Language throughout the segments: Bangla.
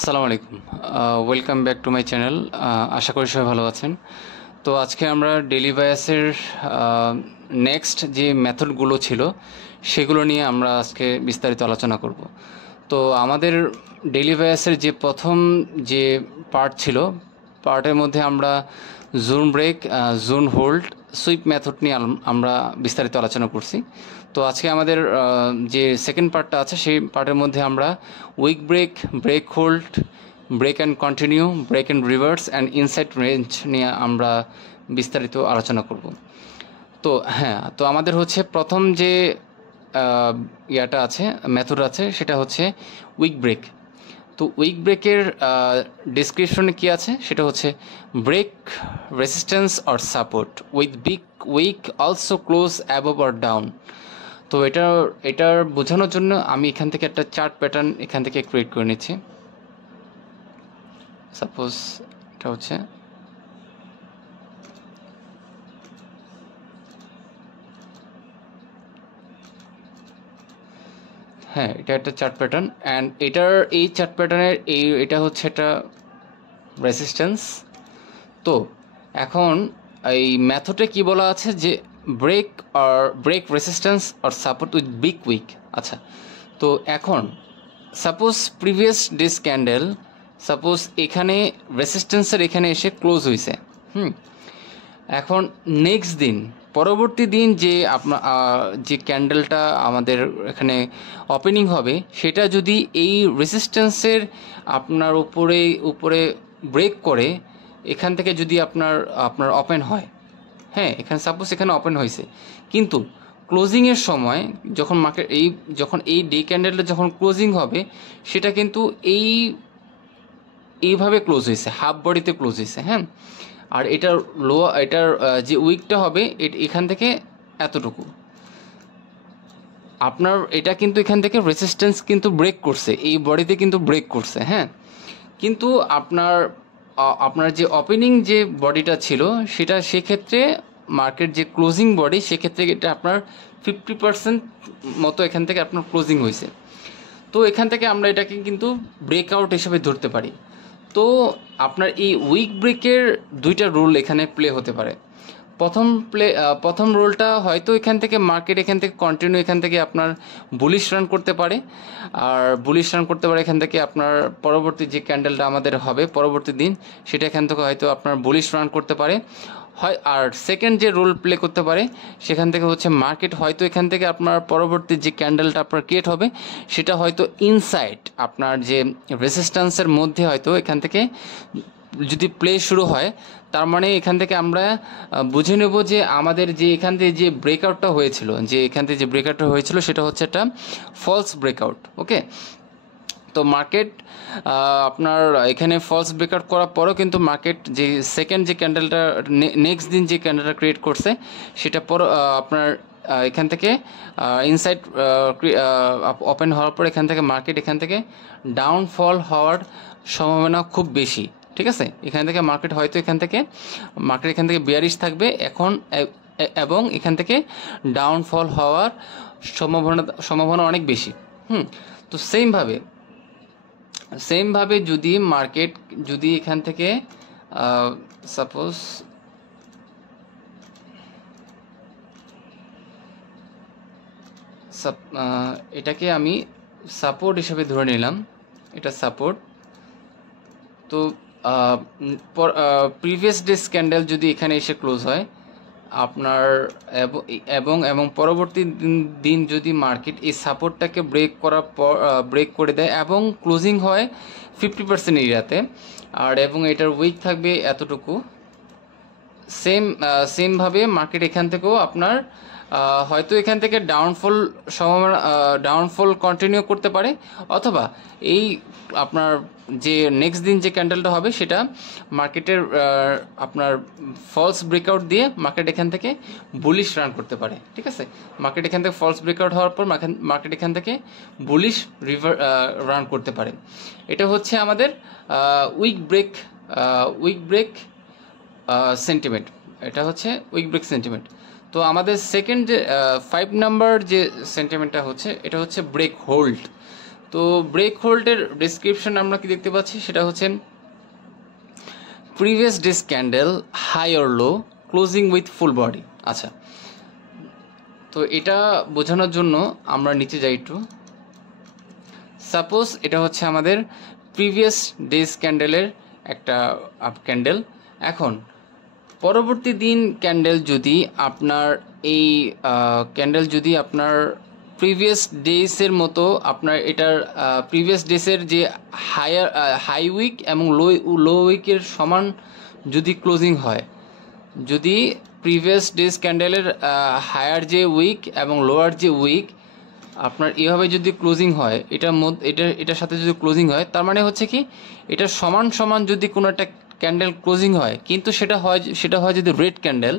আসসালামু আলাইকুম। Welcome back to my channel. আশা করি সবাই ভালো আছেন। তো আজকে আমরা ডেইলি বায়াসের নেক্সট যে মেথডগুলো ছিল সেগুলো নিয়ে আমরা আজকে বিস্তারিত আলোচনা করব। তো আমাদের ডেইলি বায়াসের যে প্রথম যে পার্ট ছিল, পার্টের মধ্যে আমরা zone break, zone hold, sweep method নিয়ে আমরা বিস্তারিত আলোচনা করছি। তো আজকে আমাদের যে সেকেন্ড পার্টটা আছে সেই পার্টের মধ্যে আমরা wick break, break hold, break and continue, break and reverse and inside range নিয়ে আমরা বিস্তারিত আলোচনা করব। তো হ্যাঁ, তো আমাদের হচ্ছে প্রথম যে ইয়াটা আছে, মেথড আছে, সেটা হচ্ছে উইক ব্রেক। তো উইক ব্রেকের ডিসক্রিপশনে কি আছে সেটা হচ্ছে break resistance or support with big wick also close above or down. তো এটার বোঝানোর জন্য আমি এখান থেকে একটা চার্ট প্যাটার্ন এখান থেকে ক্রিয়েট করে নিচ্ছি। সাপোজ এটা হচ্ছে হ্যাঁ, এটা একটা চার্ট প্যাটার্ন অ্যান্ড এই চার্ট প্যাটার্নের এটা হচ্ছে একটা রেসিস্ট্যান্স। তো এখন এই মেথডে কি বলা আছে যে break resistance or support with big wick. আচ্ছা, তো এখন suppose previous day's candle, suppose এখানে রেসিস্ট্যান্সের এখানে এসে ক্লোজ হয়েছে। এখন নেক্সট দিন, পরবর্তী দিন যে আপনার যে ক্যান্ডেলটা আমাদের এখানে ওপেনিং হবে সেটা যদি এই রেসিস্ট্যান্সের আপনার উপরে ব্রেক করে এখান থেকে যদি আপনার ওপেন হয়, হ্যাঁ, এখানে সাপোজ এখানে ওপেন হয়েছে, কিন্তু ক্লোজিংয়ের সময় যখন এই ডে ক্যান্ডেলটা যখন ক্লোজিং হবে সেটা কিন্তু এইভাবে ক্লোজ হয়েছে, হাফ বডিতে ক্লোজ হয়েছে। হ্যাঁ, আর এটার যে উইকটা হবে এখান থেকে এতটুকু আপনার, এটা কিন্তু এখান থেকে রেসিস্ট্যান্স কিন্তু ব্রেক করছে, এই বডিতে কিন্তু ব্রেক করছে। হ্যাঁ, কিন্তু আপনার যে ওপেনিং যে বডিটা ছিল সেটা সেক্ষেত্রে মার্কেট যে ক্লোজিং বডি সেক্ষেত্রে এটা আপনার 50% মতো এখান থেকে আপনার ক্লোজিং হয়েছে। তো এখান থেকে আমরা এটাকে কিন্তু ব্রেকআউট হিসেবে ধরতে পারি। তো আপনার এই উইক ব্রেকের দুইটা রুল এখানে প্লে হতে পারে। প্রথম রুলটা হয়তো এখান থেকে মার্কেট এখান থেকে কন্টিনিউ এখান থেকে আপনার বুলিশ রান করতে পারে, আর বুলিশ রান করতে পারে এখান থেকে আপনার পরবর্তী যে ক্যান্ডেলটা আমাদের হবে পরবর্তী দিন সেটা এখান থেকে হয়তো আপনার বুলিশ রান করতে পারে হয়। আর সেকেন্ড যে রোল প্লে করতে পারে সেখান থেকে হচ্ছে মার্কেট হয়তো এখান থেকে আপনার পরবর্তী যে ক্যান্ডেলটা আপনার ক্রিয়েট হবে সেটা হয়তো ইনসাইড আপনার যে রেসিস্ট্যান্সের মধ্যে হয়তো এখান থেকে যদি প্লে শুরু হয়, তার মানে এখান থেকে আমরা বুঝে নেব যে আমাদের যে এখান থেকে যে ব্রেকআউটটা হয়েছিল সেটা হচ্ছে একটা ফলস ব্রেকআউট। ওকে, তো মার্কেট আপনার এখানে ফলস ব্রেকআউট করার পরেও কিন্তু মার্কেট যে সেকেন্ড যে ক্যান্ডেলটা নেক্সট দিন যে ক্যান্ডেলটা ক্রিয়েট করছে সেটা আপনার এখান থেকে ইনসাইড ওপেন হওয়ার পর এখান থেকে মার্কেট এখান থেকে ডাউনফল হওয়ার সম্ভাবনা খুব বেশি। ঠিক আছে, এখান থেকে মার্কেট এখান থেকে বিয়ারিশ থাকবে এখন, এবং এখান থেকে ডাউনফল হওয়ার সম্ভাবনা অনেক বেশি। তো সেমভাবে যদি মার্কেট যদি এখান থেকে সাপোজ এটাকে আমি সাপোর্ট হিসেবে ধরে নিলাম, এটা সাপোর্ট। তো প্রিভিয়াস ডে স্ক্যান্ডেল যদি এখানে এসে ক্লোজ হয় আপনার এবং পরবর্তী দিন যদি মার্কেট এই সাপোর্টটাকে ব্রেক করে দেয় এবং ক্লোজিং হয় 50% এরিয়াতে, এবং এটার উইক থাকবে এতটুকু, সেমভাবে মার্কেট এখান থেকেও আপনার হয়তো এখান থেকে ডাউনফল কন্টিনিউ করতে পারে, অথবা এই আপনার যে নেক্সট দিন যে ক্যান্ডেলটা হবে সেটা মার্কেটের আপনার ফলস ব্রেকআউট দিয়ে মার্কেট এখান থেকে বুলিশ রান করতে পারে। ঠিক আছে, মার্কেট এখান থেকে ফলস ব্রেকআউট হওয়ার পর মার্কেট এখান থেকে বুলিশ রান করতে পারে। এটা হচ্ছে আমাদের উইক ব্রেক সেন্টিমেন্ট। এটা হচ্ছে উইক ব্রেক সেন্টিমেন্ট। তো আমাদের সেকেন্ড যে 5 নাম্বার যে সেন্টিমেন্টটা হচ্ছে এটা হচ্ছে ব্রেক হোল্ড। তো ব্রেক হোল্ডের ডেসক্রিপশন আমরা কি দেখতে পাচ্ছি, সেটা হচ্ছে previous day's candle high or low closing with full body. আচ্ছা, তো এটা বোঝানোর জন্য আমরা নিচে যাই একটু। সাপোজ এটা হচ্ছে আমাদের প্রিভিয়াস ডেজ ক্যান্ডেলের একটা আপ ক্যান্ডেল। এখন পরবর্তী দিন ক্যান্ডেল যদি আপনার এই ক্যান্ডেল যদি আপনার প্রিভিয়াস ডেসের মতো আপনার এটার প্রিভিয়াস ডেসের যে হাই উইক এবং লো উইকের সমান যদি ক্লোজিং হয়, যদি প্রিভিয়াস ডেস ক্যান্ডেলের হায়ার যে উইক এবং লোয়ার যে উইক আপনার এভাবে যদি ক্লোজিং হয়, এটার সাথে যদি ক্লোজিং হয়, তার মানে হচ্ছে কি এটা সমান সমান যদি কোনো একটা ক্যান্ডেল ক্লোজিং হয়, কিন্তু সেটা হয় যদি রেড ক্যান্ডেল,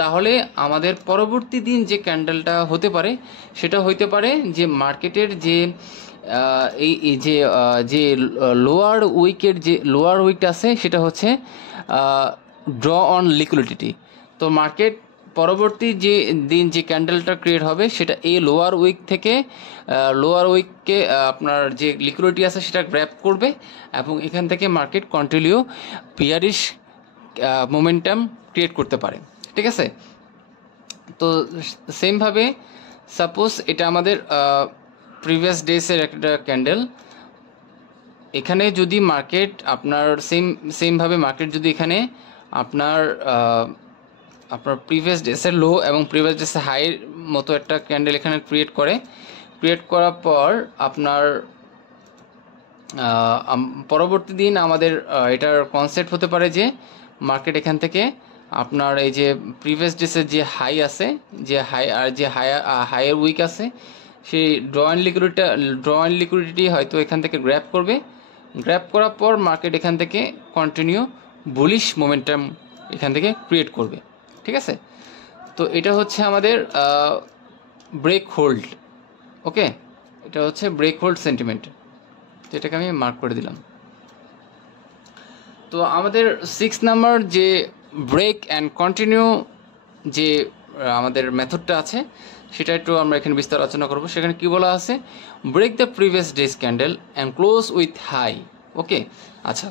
তাহলে আমাদের পরবর্তী দিন যে ক্যান্ডেলটা হতে পারে সেটা হইতে পারে যে মার্কেটের যে এই যে লোয়ার উইকটা আছে সেটা হচ্ছে ড্র অন লিকুইডিটি। তো মার্কেট পরবর্তী যে দিন যে ক্যান্ডেলটা ক্রিয়েট হবে সেটা এই লোয়ার উইককে আপনার যে লিকুইডিটি আছে সেটা গ্র্যাব করবে এবং এখান থেকে market continue bearish momentum create করতে পারে। ঠিক আছে, তো সেমভাবে সাপোজ এটা আমাদের প্রিভিয়াস ডেসের একটা ক্যান্ডেল, এখানে যদি মার্কেট আপনার সেমভাবে মার্কেট যদি এখানে আপনার প্রিভিয়াস ডেসের লো এবং প্রিভিয়াস ডেসের হাইয়ের মতো একটা ক্যান্ডেল এখানে ক্রিয়েট করার পর আপনার পরবর্তী দিন আমাদের এটার কনসেপ্ট হতে পারে যে মার্কেট এখান থেকে আপনার এই যে প্রিভিয়াস ডেসের যে হাই আছে, যে হাইয়ের উইক আছে, সেই ড্র অ্যান্ড লিকুইডিটি হয়তো এখান থেকে গ্র্যাব করবে। গ্র্যাব করার পর মার্কেট এখান থেকে কন্টিনিউ বুলিশ মোমেন্টাম এখান থেকে ক্রিয়েট করবে। ঠিক আছে, তো এটা হচ্ছে আমাদের ব্রেক হোল্ড। ওকে, এটা হচ্ছে ব্রেক হোল্ড সেন্টিমেন্ট, তো এটাকে আমি মার্ক করে দিলাম। তো আমাদের 6 নাম্বার যে ব্রেক অ্যান্ড কন্টিনিউ যে আমাদের মেথডটা আছে সেটা একটু আমরা এখানে বিস্তার আলোচনা করব। সেখানে কি বলা আছে, break the previous days candle and close with high. Okay, আচ্ছা,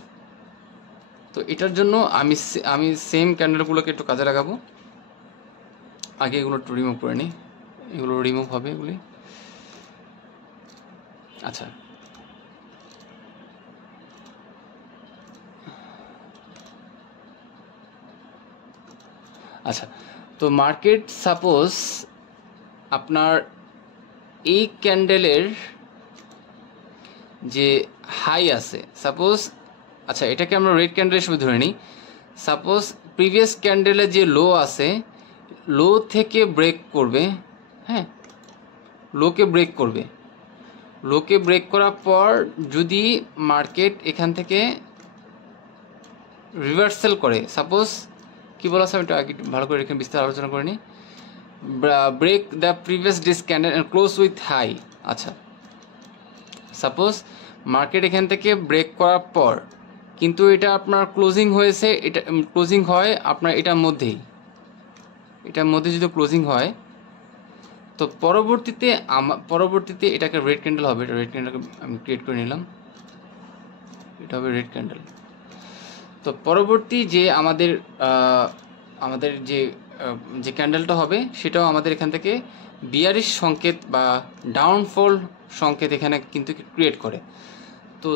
তো এটার জন্য আমি সেম ক্যান্ডেলগুলোকে একটু কাজে লাগাবো। আগে এগুলো একটু রিমুভ করে নিই, এগুলো রিমুভ হবে এগুলি। আচ্ছা, আচ্ছা, তো মার্কেট সাপোজ আপনার এই ক্যান্ডেলের যে হাই আছে, সাপোজ, আচ্ছা এটাকে আমরা রেড ক্যান্ডেল হিসেবে ধরে নিই। সাপোজ প্রিভিয়াস ক্যান্ডেলের যে লো আছে, লো থেকে ব্রেক করবে, হ্যাঁ, লোকে ব্রেক করার পর যদি মার্কেট এখান থেকে রিভার্সাল করে, সাপোজ কি বলা আছে আমি একটু আগে ভালো করে এখানে বিস্তার আলোচনা করে নিই। Break the previous day's candle and close with high. আচ্ছা, সাপোজ মার্কেট এখান থেকে ব্রেক করার পর কিন্তু এটা আপনার ক্লোজিং হয়েছে, এটা ক্লোজিং হয় আপনার এটার মধ্যে যদি ক্লোজিং হয়, তো পরবর্তীতে এটাকে রেড ক্যান্ডেল হবে। এটা রেড ক্যান্ডেলকে আমি ক্রিয়েট করে নিলাম, এটা হবে রেড ক্যান্ডেল। তো পরবর্তী যে আমাদের যে ক্যান্ডেলটা হবে সেটাও আমাদের এখান থেকে বিয়ারিশ সংকেত বা ডাউনফল সংকেত এখানে কিন্তু ক্রিয়েট করে। তো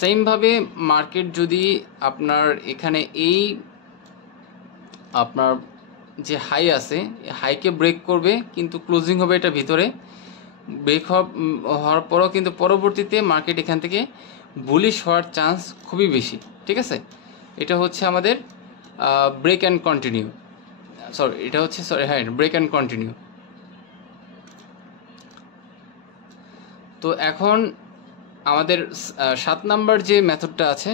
সেমভাবে মার্কেট যদি আপনার এখানে এই আপনার যে হাই আছে, হাইকে ব্রেক করবে কিন্তু ক্লোজিং হবে এটা ভিতরে, ব্রেক হওয়ার পরও কিন্তু পরবর্তীতে মার্কেট এখান থেকে বুলিশ হওয়ার চান্স খুবই বেশি। ঠিক আছে, এটা হচ্ছে আমাদের break and continue, break and continue. তো এখন আমাদের 7 নাম্বার যে মেথডটা আছে,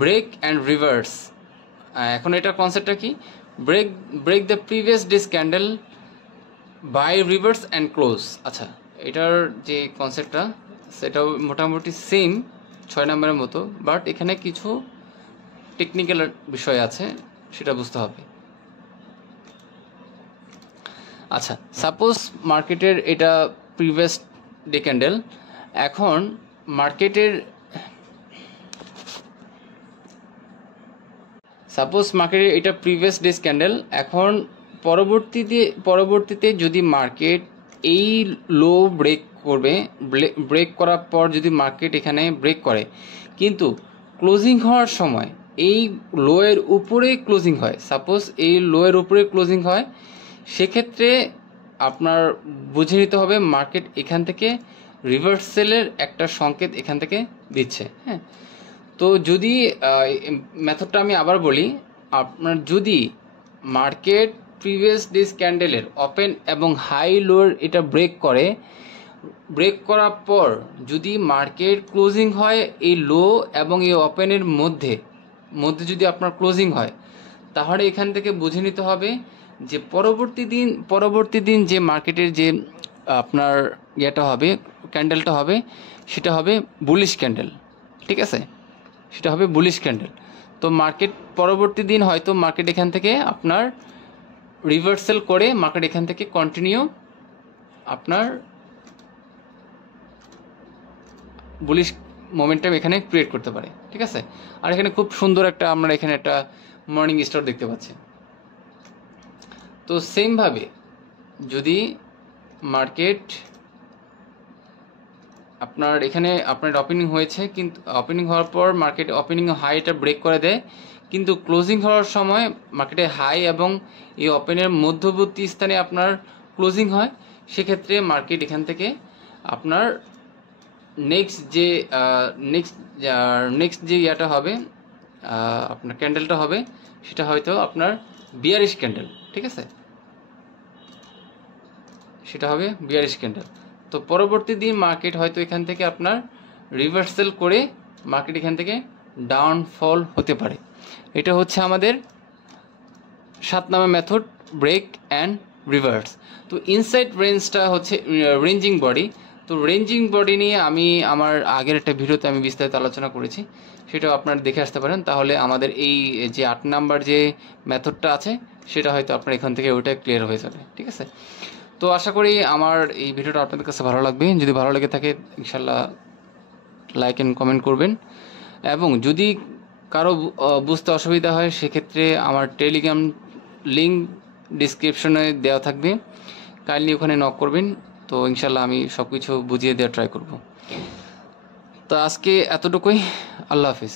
ব্রেক অ্যান্ড রিভার্স। এখন এটার কনসেপ্টটা কি, break the previous day's candle by reverse and close. আচ্ছা, এটার যে কনসেপ্টটা সেটাও মোটামুটি সেম 6 নাম্বারের মতো, বাট এখানে কিছু টেকনিক্যাল বিষয় আছে, সেটা বুঝতে হবে। আচ্ছা, সাপোজ মার্কেটের এটা প্রিভিয়াস ডে ক্যান্ডেল এখন মার্কেটের সাপোজ মার্কেটের এটা প্রিভিয়াস ডেজ ক্যান্ডেল, এখন পরবর্তীতে যদি মার্কেট এই লো ব্রেক করবে, ব্রেক করার পর যদি মার্কেট এখানে ব্রেক করে কিন্তু ক্লোজিং হওয়ার সময় এই লোয়ের উপরে ক্লোজিং হয়, সাপোজ এই লোয়ের উপরে ক্লোজিং হয়, সেক্ষেত্রে আপনার বুঝে নিতে হবে মার্কেট এখান থেকে রিভার্সেলের একটা সংকেত এখান থেকে দিচ্ছে। হ্যাঁ, তো যদি মেথডটা আমি আবার বলি, আপনার যদি মার্কেট প্রিভিয়াস ডেজ ক্যান্ডেলের ওপেন এবং হাই লোর এটা ব্রেক করে, ব্রেক করার পর যদি মার্কেট ক্লোজিং হয় এই লো এবং এই ওপেনের মধ্যে যদি আপনার ক্লোজিং হয়, তাহলে এখান থেকে বুঝে নিতে হবে যে পরবর্তী দিন যে মার্কেটের যে আপনার ইয়েটা হবে, ক্যান্ডেলটা হবে, সেটা হবে বুলিশ ক্যান্ডেল। ঠিক আছে, সেটা হবে বুলিশ ক্যান্ডেল। তো মার্কেট পরবর্তী দিন হয়তো মার্কেট এখান থেকে আপনার রিভার্সাল করে মার্কেট এখান থেকে কন্টিনিউ আপনার বুলিশ মোমেন্টাম এখানে ক্রিয়েট করতে পারে। ঠিক আছে, আর এখানে খুব সুন্দর একটা আমরা এখানে একটা মর্নিং স্টার দেখতে পাচ্ছি। তো সেমভাবে যদি মার্কেট আপনার এখানে আপনার ওপেনিং হয়েছে, কিন্তু ওপেনিং হওয়ার পর মার্কেট ওপেনিং হাইটা ব্রেক করে দেয়, কিন্তু ক্লোজিং হওয়ার সময় মার্কেটে হাই এবং এই ওপেনের মধ্যবর্তী স্থানে আপনার ক্লোজিং হয়, সেক্ষেত্রে মার্কেট এখান থেকে আপনার নেক্সট যে ইয়াটা হবে, আপনার ক্যান্ডেলটা হবে, সেটা হয়তো আপনার বিয়ারিশ ক্যান্ডেল। ঠিক আছে, সেটা হবে বিয়ারিশ ক্যান্ডেল। তো পরবর্তী দিন মার্কেট হয়তো এখান থেকে আপনার রিভার্সাল করে মার্কেট এখান থেকে ডাউনফল হতে পারে। এটা হচ্ছে আমাদের 7 নম্বর মেথড, ব্রেক অ্যান্ড রিভার্স। তো ইনসাইড রেঞ্জটা হচ্ছে রেঞ্জিং বডি। তো রেঞ্জিং বডি নিয়ে আমি আমার আগের একটা ভিডিওতে আমি বিস্তারিত আলোচনা করেছি, সেটাও আপনারা দেখে আসতে পারেন। তাহলে আমাদের এই যে 8 নাম্বার যে মেথডটা আছে সেটা হয়তো আপনার এখান থেকে ওইটা ক্লিয়ার হয়ে যাবে। ঠিক আছে, তো আশা করি আমার এই ভিডিওটা আপনাদের কাছে ভালো লাগবে। যদি ভালো লেগে থাকে ইনশাল্লাহ লাইক অ্যান্ড কমেন্ট করবেন, এবং যদি কারো বুঝতে অসুবিধা হয় সেক্ষেত্রে আমার টেলিগ্রাম লিঙ্ক ডিসক্রিপশনে দেওয়া থাকবে, কাইন্ডলি ওখানে নক করবেন। তো ইনশাল্লাহ আমি সব কিছু বুঝিয়ে দেওয়ার ট্রাই করব। তো আজকে এতটুকুই, আল্লাহ হাফিজ।